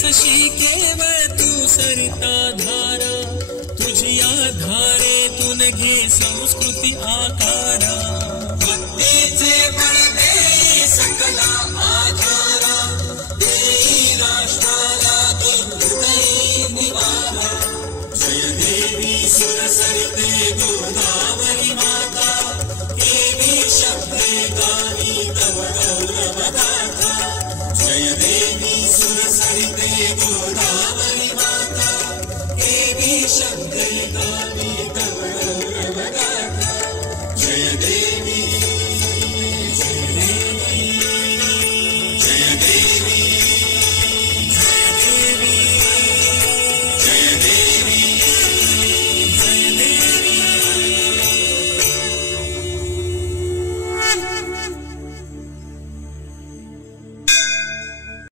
शशी केवळ तू सरिता धारा, तुझी या धारे तुन घे संस्कृती आकारा.